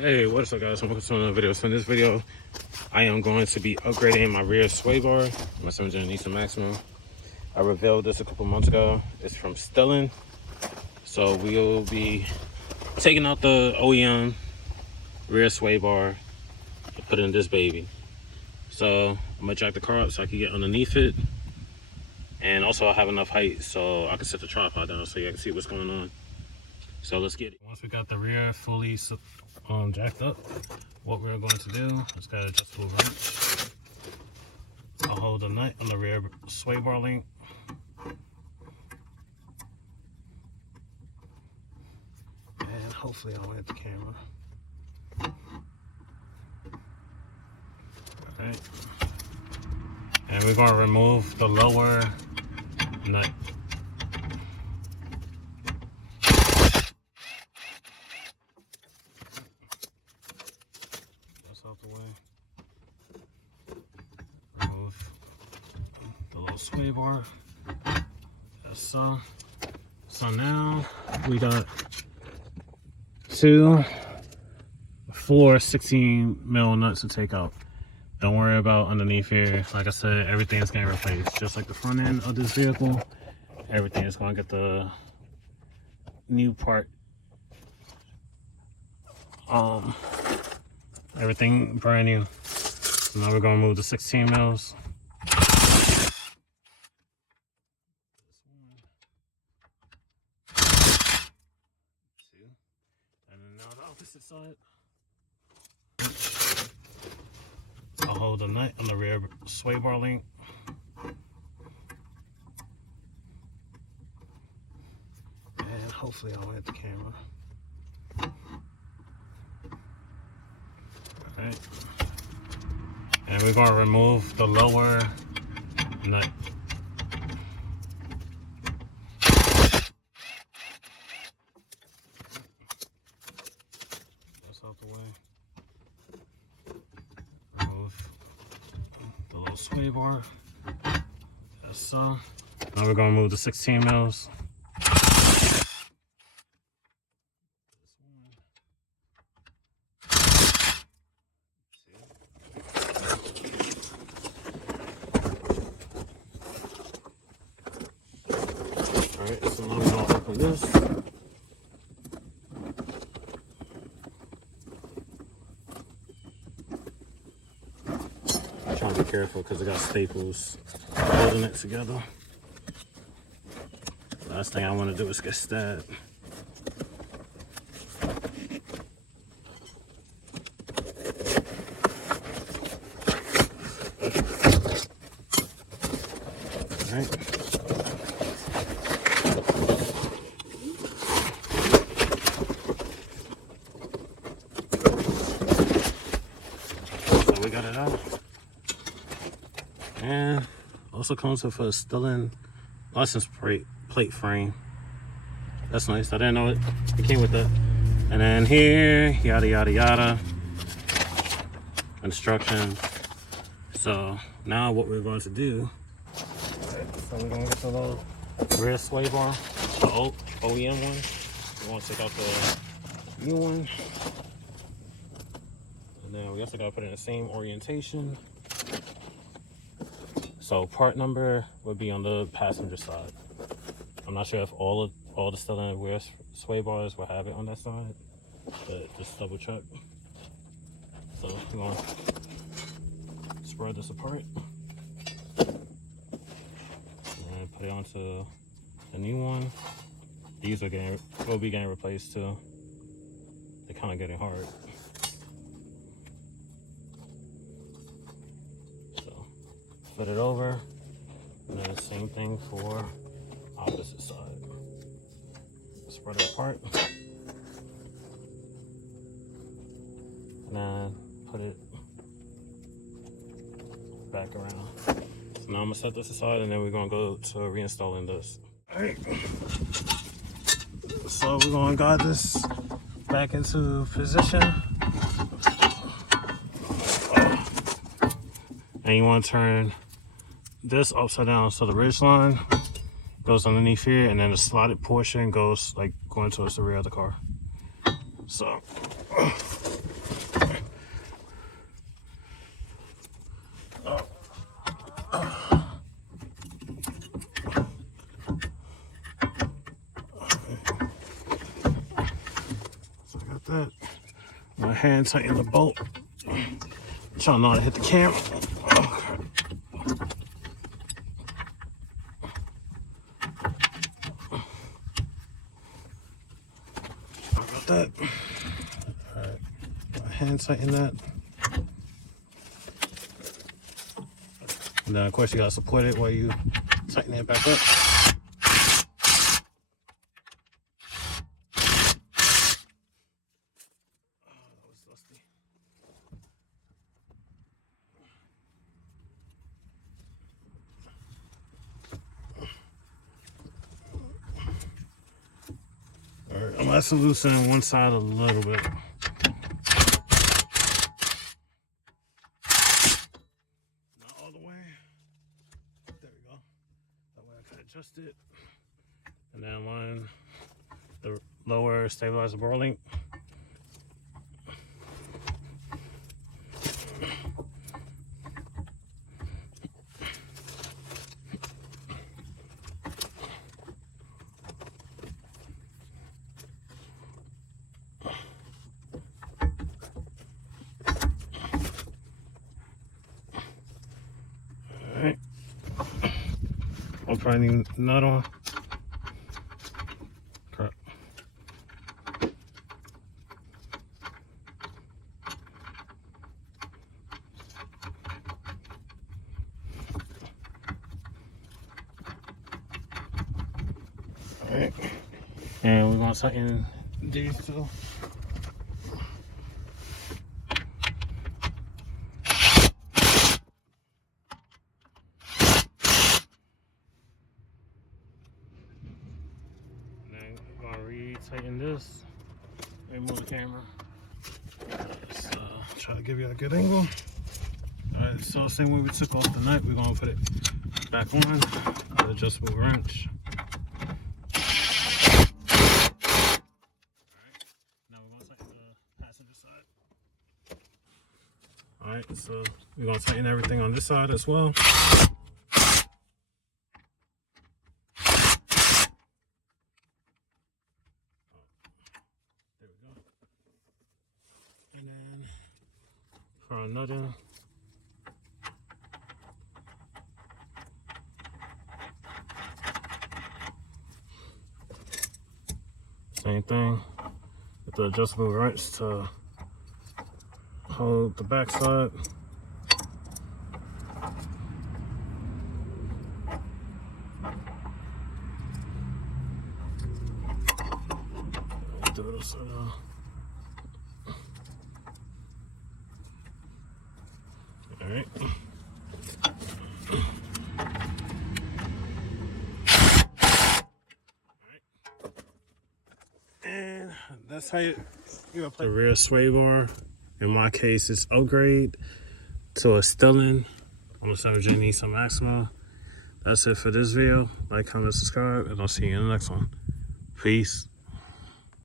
Hey, what's up guys, welcome to another video. So in this video I am going to be upgrading my rear sway bar, my 7th-gen Nissan Maxima. I revealed this a couple months ago. It's from Stellan. So we'll be taking out the OEM rear sway bar and put in this baby. So I'm gonna jack the car up so I can get underneath it, and also I have enough height so I can set the tripod down so you can see what's going on. So let's get it. Once we got the rear fully jacked up, what we're going to do is got adjustable wrench. I'll hold the nut on the rear sway bar link. And hopefully I don't hit the camera. Alright. And we're going to remove the lower nut. Out the way. Remove the little sway bar. That's so. So now we got 2 4 16mm nuts to take out. Don't worry about underneath here. Like I said, everything is getting replaced. Just like the front end of this vehicle, everything is going to get the new part. Everything brand new. So now we're gonna move the 16 mils. And then now the opposite side. I'll hold the nut on the rear sway bar link. And hopefully I don't hit the camera. Alright. And we're going to remove the lower nut. That's out the way. Remove the little sway bar. That's so. Now we're going to move the 16 mils. Alright, so now we're going to open this. I'm trying to be careful because I got staples holding it together. Last thing I want to do is get stabbed. Alright. We got it out, and also comes with a Stellan license plate frame. That's nice. I didn't know it came with that. And then here, yada yada yada, instructions. So now what we're going to do, so we're going to get the little rear sway bar, the OEM one. We're going to take out the new one. And then we also got to put in the same orientation. So part number would be on the passenger side. I'm not sure if all the Stellan rear sway bars will have it on that side, but just double check. So we're going to spread this apart and put it onto the new one. These will be getting replaced too. They're kind of getting hard. Put it over, and then the same thing for opposite side. Spread it apart, and then put it back around. So now I'm gonna set this aside, and then we're gonna go to reinstalling this. All right. So we're gonna guide this back into position, and you want to turn this upside down so the ridge line goes underneath here, and then the slotted portion goes like going towards the rear of the car. So that. My hand tighten the bolt. Trying not to hit the camera. Oh, sorry about that. Alright. My hand tighten that. And then of course you gotta support it while you tighten it back up. Alright, I'm gonna loosen one side a little bit. Not all the way. There we go. That way I can adjust it. And then line the lower stabilizer bar link. Alright. I'll probably need a nut on. Crap. Alright. And we're gonna tighten these two. Tighten this. Let me move the camera. Let's try to give you a good angle. Alright, so same way we took off the nut, we're gonna put it back on with an adjustable wrench. Alright, now we're gonna tighten the passenger side. Alright, so we're gonna tighten everything on this side as well. And then for another, same thing with the adjustable wrench to hold the back side. Do this Alright. And that's how you apply the rear sway bar. In my case, it's upgrade to a Stellan on the 7-gen Nissan Maxima. That's it for this video. Like, comment, subscribe, and I'll see you in the next one. Peace.